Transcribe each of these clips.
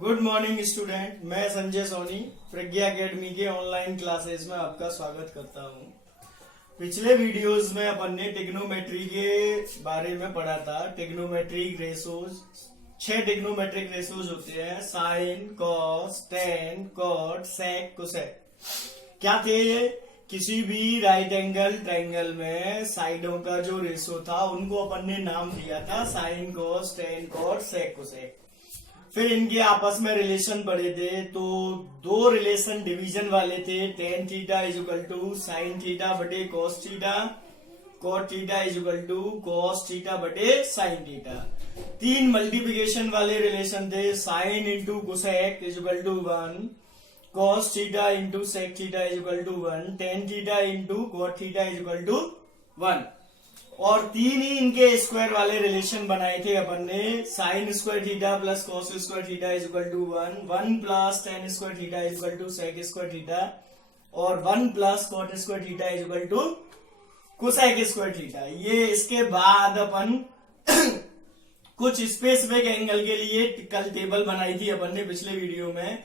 Good morning student. मैं संजय सोनी प्रज्ञा academy के online classes में आपका स्वागत करता हूं। पिछले वीडियोस में अपन ने ट्रिग्नोमेट्री के बारे में पढ़ा था। ट्रिग्नोमेट्रिक रेशोज 6 ट्रिग्नोमेट्रिक रेशोज होते हैं, साइन, कॉस, टेन, कॉट, सेक, कोसेक। क्या थे ये? किसी भी राइट एंगल ट्रायंगल में साइडों का जो रेशो था उनको अपन ने नाम दिया था साइन, कॉस, टेन, कॉट, सेक, कोसेक। फिर इनके आपस में रिलेशन पढ़े थे, तो दो रिलेशन डिवीजन वाले थे। Tan theta is equal to sine theta बटे cos theta, cot theta is equal to cos theta बटे साइन थीटा। 3 मल्टीप्लिकेशन वाले रिलेशन थे, sine into cosec is equal to 1, cos theta into sec theta is equal to 1, tan theta into cot theta is equal to 1। और 3 ही इनके square वाले relation बनाए थे अपन ने। Sine square theta plus cos square theta is equal to 1, 1 plus tan square theta is equal to sec square theta, और 1 plus cot square theta is equal to cosec square theta. ये इसके बाद अपन कुछ specific angle के लिए कल table बनाई थी अपन ने पिछले वीडियो में।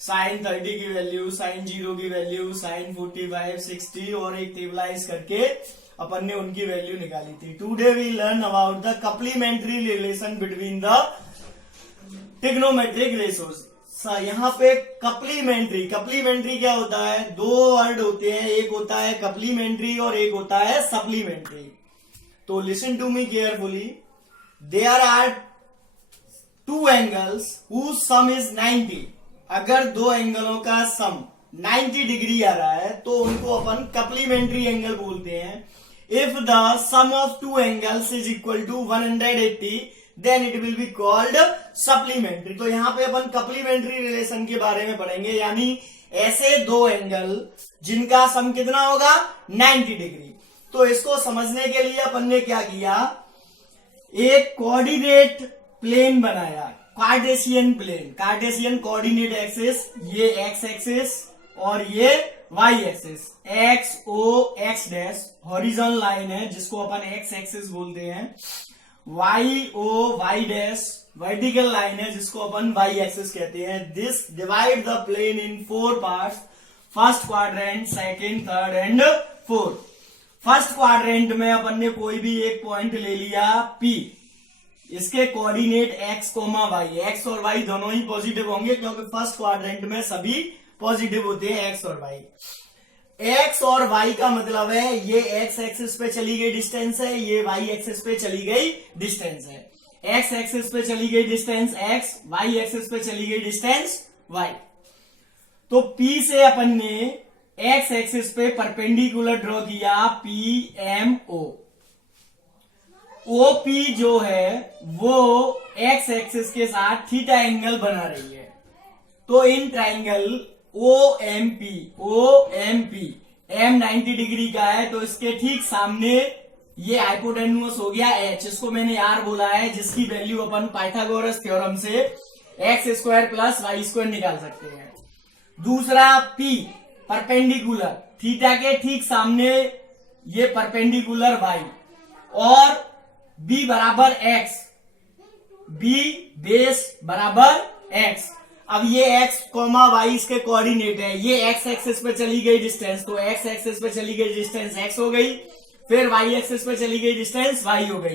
साइन 30 की वैल्यू, साइन 0 की वैल्यू, साइन 45, 60 और एक टेबलाइज करके अपन ने उनकी वैल्यू निकाली थी। Today we learn about the complementary relation between the trigonometric ratios. यहाँ पे कप्लीमेंट्री क्या होता है? 2 वर्ड होते हैं, एक होता है कप्लीमेंट्री और एक होता है सप्लीमेंट्री। तो listen to me carefully. There are 2 angles whose sum is 90। अगर 2 एंगलों का सम 90 डिग्री आ रहा है तो उनको अपन कप्लीमेंट्री एंगल बोलते हैं। If the sum of 2 angles is equal to 180, then it will be called supplementary। तो यहाँ पे अपन कप्लीमेंट्री रिलेशन के बारे में पढ़ेंगे, यानी ऐसे 2 एंगल जिनका सम कितना होगा 90 डिग्री। तो इसको समझने के लिए अपन ने क्या किया, एक कोऑर्डिनेट प्लेन बनाया, Cartesian plane, Cartesian coordinate axis, ये एक्स एक्सिस और ये Y axis. X O X dash horizontal line है जिसको अपन एक्स एक्सिस बोलते हैं। Y O Y dash vertical line है जिसको अपन वाई एक्सिस कहते हैं। This divide the plane in 4 parts, first quadrant, second, third and fourth. First quadrant में अपन ने कोई भी एक पॉइंट ले लिया P, इसके coordinate X comma Y, X और वाई दोनों ही पॉजिटिव होंगे क्योंकि फर्स्ट क्वाड्रेंट में सभी पॉजिटिव होते हैं एक्स और वाई। एक्स और वाई का मतलब है ये एक्स एक्सिस पे चली गई डिस्टेंस है, ये वाई एक्सिस पे चली गई डिस्टेंस है। एक्स एक्सिस पे चली गई डिस्टेंस एक्स, वाई एक्सिस पे चली गई डिस्टेंस वाई। तो P से अपन ने एक्स एक्सिस पे परपेंडिकुलर ड्रॉ किया PMO। OP जो है वो एक्स एक्सिस के साथ थीटा एंगल बना रही है। तो in triangle OMP M 90 degree का है, तो इसके ठीक सामने ये हाइपोटेन्यूस हो गया H, इसको मैंने R बोला है, जिसकी वैल्यू अपन पाइथागोरस थ्योरम से X square plus Y square निकाल सकते हैं। दूसरा P परपेंडिकुलर, थीटा के ठीक सामने ये परपेंडिकुलर Y, और B बराबर X, B बेस बराबर X। अब ये x कोमा वाई इसके कोऑर्डिनेट है, ये x एक्सिस पे चली गई डिस्टेंस, तो x एक्सिस पे चली गई डिस्टेंस x हो गई, फिर y एक्सिस पे चली गई डिस्टेंस y हो गई।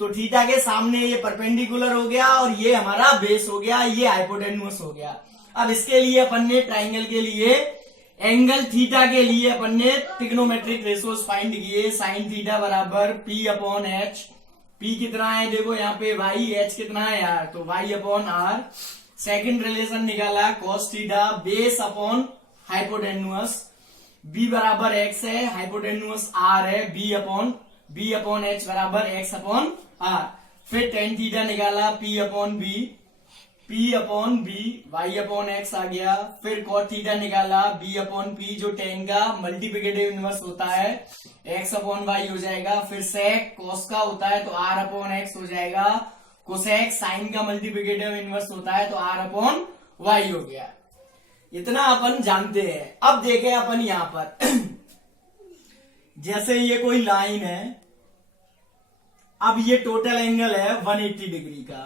तो थीटा के सामने ये परपेंडिकुलर हो गया और ये हमारा बेस हो गया, ये हाइपोटेन्यूस हो गया। अब इसके लिए अपन ने ट्राइंगल के लिए एंगल थीटा के लिए अपन ने ट्रिग्नोमेट्रिक रेशोज फाइंड किए। साइन थीटा बराबर P अपॉन H। P कितना है देखो यहाँ पे y, H कितना है यार, तो y upon R। Second relation निकाला cos theta base upon hypotenuse, B बराबर x है, हाइपोटेन्यूस R है, B अपॉन H बराबर x अपॉन R। फिर टेन थीटा निकाला P upon B, y upon x आ गया। फिर cot थीटा निकाला B अपॉन P, जो टेन का मल्टीप्लिकेटिव इनवर्स होता है, x अपॉन y हो जाएगा। फिर sec cos का होता है तो R अपॉन x हो जाएगा। कोसेक साइन का मल्टीप्लिकेटिव इनवर्स होता है तो R अपॉन वाई हो गया। इतना अपन जानते हैं। अब देखें अपन यहां पर जैसे ये कोई लाइन है, अब ये टोटल एंगल है 180 डिग्री का।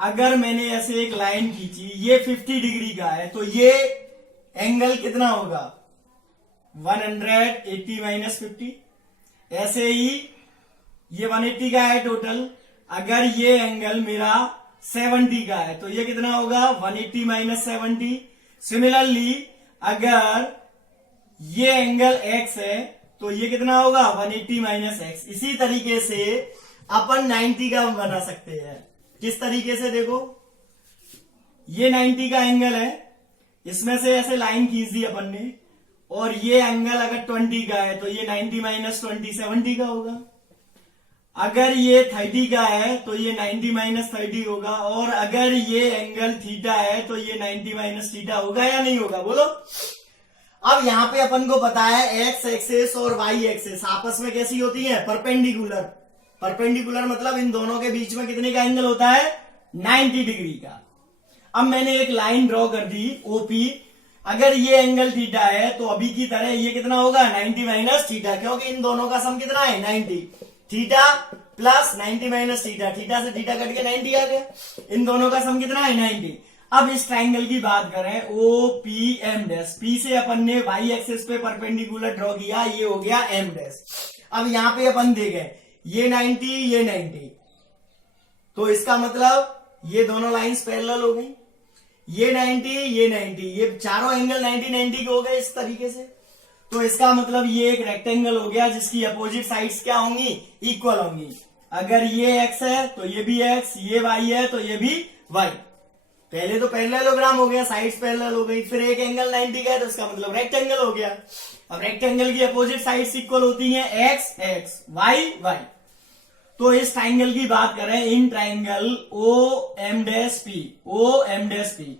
अगर मैंने ऐसे एक लाइन खींची, ये 50 डिग्री का है, तो ये एंगल कितना होगा? 180 माइनस 50। ऐसे ही ये 180 का है टोटल। अगर ये एंगल मेरा 70 का है तो ये कितना होगा? 180 माइनस 70। सिमिलरली अगर ये एंगल x है तो ये कितना होगा? 180 माइनस x। इसी तरीके से अपन 90 का बना सकते हैं। किस तरीके से? देखो, ये 90 का एंगल है, इसमें से ऐसे लाइन खींच दी अपन ने, और ये एंगल अगर 20 का है तो ये 90 माइनस 20 70 का होगा। अगर ये 30 का है तो ये 90 माइनस 30 होगा, और अगर ये एंगल थीटा है तो ये 90 माइनस थीटा होगा या नहीं होगा? बोलो। अब यहां पे अपन को पता है एक्स एक्सेस और वाई एक्सेस आपस में कैसी होती है? परपेंडिकुलर। परपेंडिकुलर मतलब इन दोनों के बीच में कितने का एंगल होता है? 90 डिग्री का। अब मैंने एक लाइन ड्रॉ कर दी ओपी। अगर ये एंगल थीटा है तो अभी की तरह ये कितना होगा? 90 माइनस थीटा, क्योंकि इन दोनों का सम कितना है? 90। Theta plus 90 minus theta, theta से थीटा कट के 90 आ गया। इन दोनों का सम कितना है? 90। अब इस ट्राइंगल की बात करें, O P M dash. P से अपन ने वाई एक्सिस पे परपेंडिकुलर ड्रॉ किया, ये हो गया एम डैश। अब यहां पे अपन देखें, ये 90 ये 90, तो इसका मतलब ये दोनों लाइंस पैरेलल हो गई। ये 90 ये 90, ये चारों एंगल 90 90 के हो गए इस तरीके से। तो इसका मतलब ये एक रेक्टेंगल हो गया जिसकी अपोजिट साइड्स क्या होंगी? इक्वल होंगी। अगर ये x है तो ये भी x, ये y है तो ये भी y। पहले तो पैरेललोग्राम हो गया, साइड्स पैरेलल हो गई, फिर एक एंगल 90 का है तो इसका मतलब रेक्टेंगल हो गया। अब रेक्टेंगल की अपोजिट साइड्स इक्वल होती हैं, x x, y y। तो इस ट्राइंगल की बात करें, in triangle O M dash P, O M dash P,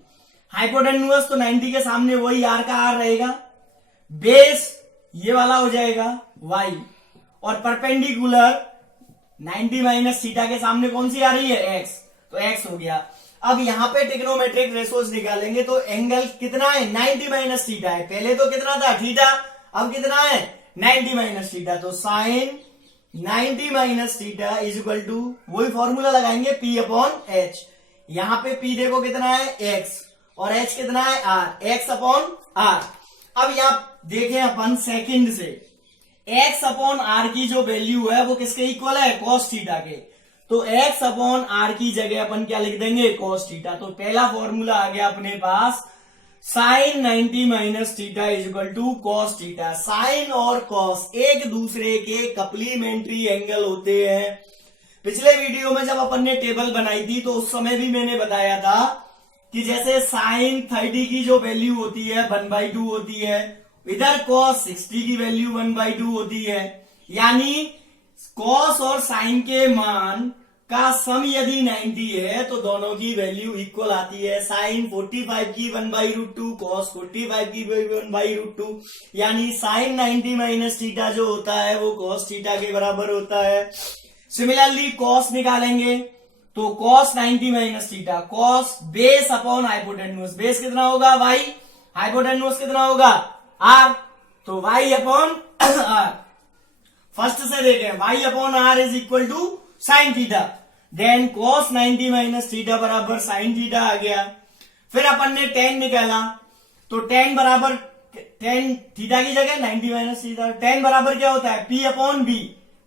hypotenuse तो 90 के सामने वही आर का आर रहेगा, बेस ये वाला हो जाएगा y, और परपेंडिकुलर 90 माइनस थीटा के सामने कौन सी आ रही है? x, तो x हो गया। अब यहां पे ट्रिग्नोमेट्रिक रेशोज निकालेंगे तो एंगल कितना है? 90 माइनस थीटा है। पहले तो कितना था? थीटा। अब कितना है? 90 माइनस थीटा। तो sine 90 minus theta is equal to, वही फॉर्मूला लगाएंगे, P अपॉन H। यहां पे P देखो कितना है? x, और H कितना है? R, x upon R। अब यहां देखें अपन सेकंड से, x अपॉन R की जो वैल्यू है वो किसके इक्वल है? cos थीटा के। तो x अपॉन R की जगह अपन क्या लिख देंगे? cos theta. तो पहला फॉर्मूला आ गया अपने पास, sine 90 minus theta is equal to cos theta. Sine और कॉस एक दूसरे के कप्लीमेंट्री एंगल होते हैं। पिछले वीडियो में जब अपन ने टेबल बनाई थी तो उस समय भी मैंने बताया था कि जैसे साइन 30 की जो वैल्यू होती है 1/2 होती है, इधर कॉस 60 की वैल्यू 1/2 होती है। यानी कॉस और साइन के मान का सम यदि 90 है तो दोनों की वैल्यू इक्वल आती है। साइन 45 की 1/√2, कॉस 45 की 1/√2, यानी साइन 90 माइनस थीटा जो होता है वो कॉस थीटा के बराबर होता है। सिमिलरली कॉस निकालेंगे तो cos 90 minus theta, cos base upon hypotenuse, base कितना होगा? y, हाइपोटेन्यूज कितना होगा? r, तो y अपॉन r। फर्स्ट से देखें, y upon r is equal to sine theta, then cos 90 minus theta बराबर साइन थीटा आ गया। फिर अपन ने tan निकाला तो tan बराबर, tan थीटा की जगह 90 माइनस थीटा, tan बराबर क्या होता है? P अपॉन B,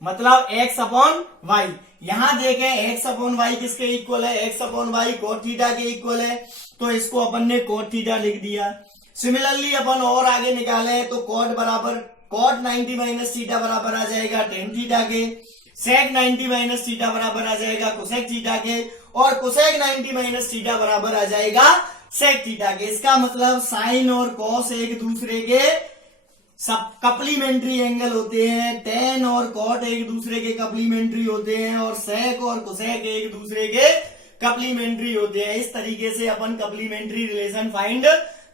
मतलब x अपॉन y। यहां देखें x अपॉन y किसके इक्वल है? x upon y cot theta के इक्वल है, तो इसको अपन ने cot थीटा लिख दिया। सिमिलरली अपन और आगे निकाले तो cot बराबर, cot 90 माइनस थीटा बराबर आ जाएगा tan थीटा के, sec 90 माइनस थीटा बराबर आ जाएगा cosec थीटा के, और cosec 90 माइनस थीटा बराबर आ जाएगा sec थीटा के। इसका मतलब साइन और cos एक दूसरे के सब कप्लीमेंट्री एंगल होते हैं, tan और cot एक दूसरे के कप्लीमेंट्री होते हैं, और sec और cosec एक दूसरे के कप्लीमेंट्री होते हैं। इस तरीके से अपन कप्लीमेंट्री रिलेशन फाइंड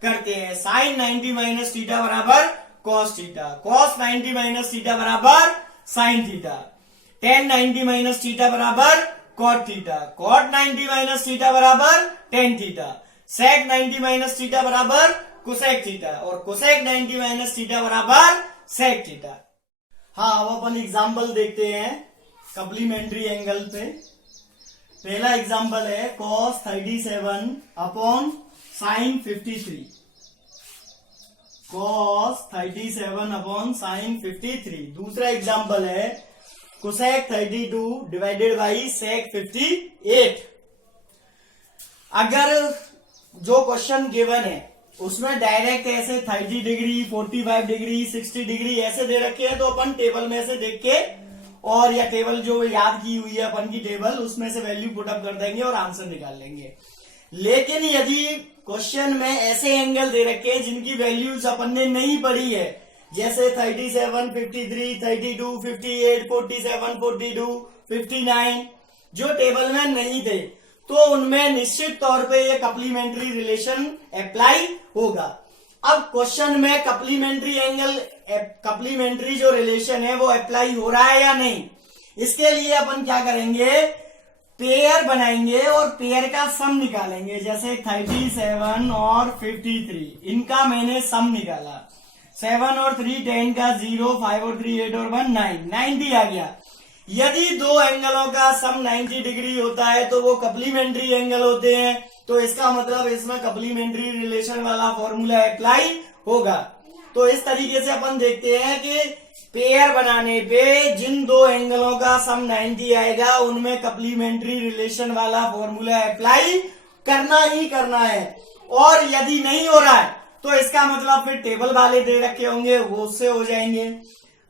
करते हैं। साइन 90 माइनस थीटा बराबर cos theta, cos 90 minus theta बराबर sine theta, tan 90 minus theta बराबर cot theta, cot 90 minus theta बराबर tan theta, sec 90 minus theta बराबर cosec थीटा, और cosec 90 माइनस थीटा बराबर sec थीटा। हाँ, अब अपन एग्जाम्पल देखते हैं कप्लीमेंट्री एंगल पे। पहला एग्जांपल है cos 37 upon sine 53। cos 37 upon sine 53। दूसरा एग्जांपल है कोसेक 32 डिवाइडेड बाई सेक 58। अगर जो क्वेश्चन गिवन है उसमें डायरेक्ट ऐसे 30 डिग्री 45 डिग्री 60 डिग्री ऐसे दे रखे हैं तो अपन टेबल में से देख के और या टेबल जो याद की हुई है अपन की टेबल उसमें से वैल्यू पुटअप कर देंगे और आंसर निकाल लेंगे। लेकिन यदि क्वेश्चन में ऐसे एंगल दे रखे हैं जिनकी वैल्यूज अपन ने नहीं पढ़ी है, जैसे 37 53 32 58 47 42 59 जो टेबल में नहीं थे, तो उनमें निश्चित तौर पे ये कप्लीमेंट्री रिलेशन अप्लाई होगा। अब क्वेश्चन में कप्लीमेंट्री एंगल कप्लीमेंट्री जो रिलेशन है वो अप्लाई हो रहा है या नहीं, इसके लिए अपन क्या करेंगे, पेयर बनाएंगे और पेयर का सम निकालेंगे। जैसे 37 और 53 इनका मैंने सम निकाला, 7 और 3 10 का 0, 5 और 3 8 और 1 9 90 आ गया। यदि दो एंगलों का सम 90 डिग्री होता है तो वो कप्लीमेंट्री एंगल होते हैं, तो इसका मतलब इसमें कप्लीमेंट्री रिलेशन वाला फॉर्मूला अप्लाई होगा। तो इस तरीके से अपन देखते हैं कि पेयर बनाने पे जिन दो एंगलों का सम 90 आएगा उनमें कप्लीमेंट्री रिलेशन वाला फॉर्मूला अप्लाई करना ही करना है। और यदि नहीं हो रहा है तो इसका मतलब फिर टेबल वाले दे रखे होंगे वो उससे हो जाएंगे।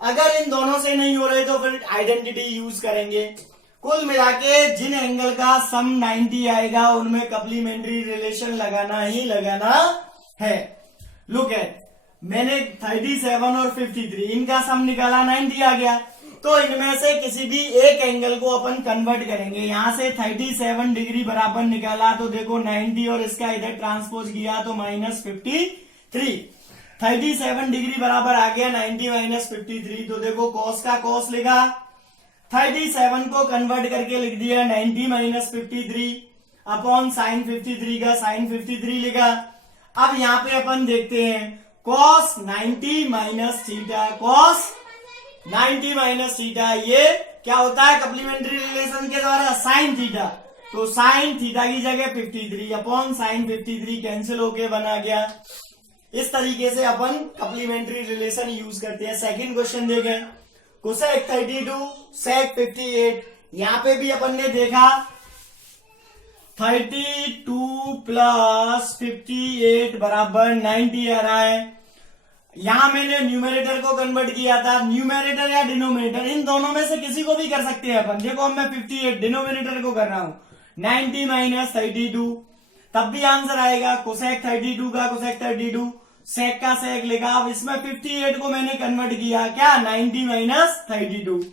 अगर इन दोनों से नहीं हो रहे तो फिर आइडेंटिटी यूज करेंगे। कुल मिला के जिन एंगल का सम 90 आएगा उनमें कप्लीमेंट्री रिलेशन लगाना ही लगाना है। लुक एट, मैंने 37 और 53 इनका सम निकाला, 90 आ गया, तो इनमें से किसी भी एक एंगल को अपन कन्वर्ट करेंगे। यहां से 37 डिग्री बराबर निकाला तो देखो 90 और इसका इधर ट्रांसपोज किया तो -53। 37 डिग्री बराबर आ गया 90 माइनस 53, तो देखो cos का cos लिखा, 37 को कन्वर्ट करके लिख दिया 90 माइनस 53 अपॉन साइन 53 का साइन 53 लिखा। अब यहाँ पे अपन देखते हैं cos 90 minus theta, cos 90 minus theta ये क्या होता है कप्लीमेंट्री रिलेशन के द्वारा, साइन थीटा, तो साइन थीटा की जगह 53 अपॉन साइन 53 कैंसिल होके बना गया। इस तरीके से अपन कप्लीमेंट्री रिलेशन यूज करते हैं। सेकंड क्वेश्चन देखें, कोसेक 32 सेक 58। यहां पे भी अपन ने देखा 32 प्लस 58 बराबर 90 आ रहा है। यहां मैंने न्यूमेरेटर को कन्वर्ट किया था, न्यूमेरेटर या डिनोमिनेटर इन दोनों में से किसी को भी कर सकते हैं अपन। देखो मैं 58 डिनोमिनेटर को कर रहा हूं, 90 माइनस 32 तब भी आंसर आएगा। कोसेक 32 का कोसेक 32, सेक का सेक लेगा। अब इसमें 58 को मैंने कन्वर्ट किया क्या, 90 माइनस 32।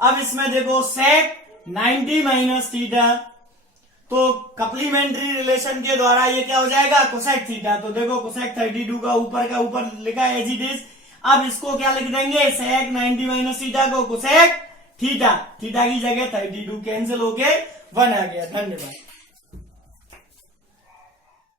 अब इसमें देखो सेक 90 माइनस थीटा, तो कप्लीमेंट्री रिलेशन के द्वारा ये क्या हो जाएगा, कोसेक थीटा। तो देखो कोसेक 32 का ऊपर लिखा एज इट इज। अब इसको क्या लिख देंगे, सेक 90 माइनस थीटा को कोसेक थीटा, थीटा की जगह 32 कैंसिल होके 1 आ गया। धन्यवाद।